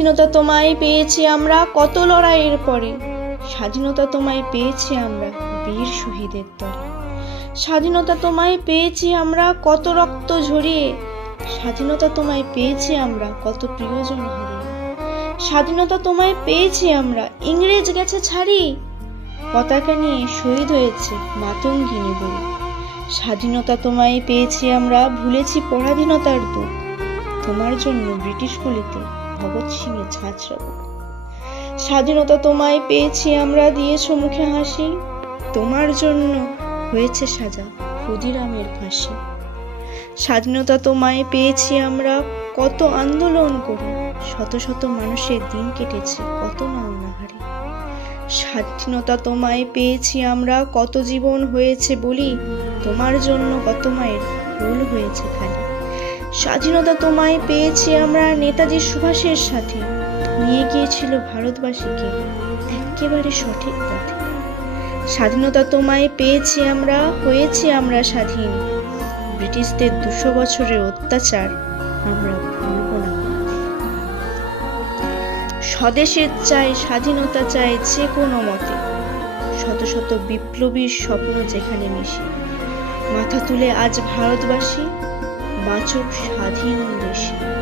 স্বাধীনতা তোমায় পেয়েছি আমরা, কত লড়াইয়ের পরে? স্বাধীনতা তোমায় পেয়েছি আমরা, বীর শহীদের তরে। স্বাধীনতা তোমায় পেয়েছি আমরা, কত রক্ত ঝরিয়ে। স্বাধীনতা তোমায় পেয়েছি আমরা, কত প্রিয়জন হারিয়ে। স্বাধীনতা তোমায় পেয়েছি আমরা, ইংরেজ গেছে ছাড়ি পতাকা নিয়ে শহীদ হয়েছে মাতঙ্গিনী বলে। স্বাধীনতা তোমায় পেয়েছি আমরা, ভুলেছি পরাধীনতার দুঃখ তোমার জন্য ব্রিটিশ গুলিতে ভগৎ সিং এর ঝাঁঝরা স্বাধীনতা তোমায় পেয়েছি আমরা, দিয়েছ মুখে হাসি। তোমার জন্য হয়েছে সাজা ক্ষুদিরামের ফাঁসি। স্বাধীনতা তোমায় পেয়েছি আমরা, কত আন্দোলন করে, শত শত মানুষের দিন কেটেছে, কত না অনাহারে স্বাধীনতা তোমায় পেয়েছি আমরা, কত জীবন হয়েছে বলি, তোমার জন্য কত মায়ের ভুল হয়েছে খালি। স্বাধীনতা তোমায় পেয়েছি আমরা নেতাজি সুভাষের সাথে। নিয়ে গিয়েছিল ভারতবাসীকে একেবারে সঠিক পথে। স্বাধীনতা তোমায় পেয়েছি আমরা, হয়েছি আমরা স্বাধীন। ব্রিটিশদের দুশো বছরের অত্যাচার আমরা ভুলব না। স্বদেশের চাই স্বাধীনতা চাই যে কোনো মতে। শত শত বিপ্লবীর স্বপ্ন যেখানে মিশে। মাথা তুলে আজ ভারতবাসী বাঁচুক স্বাধীন দেশে।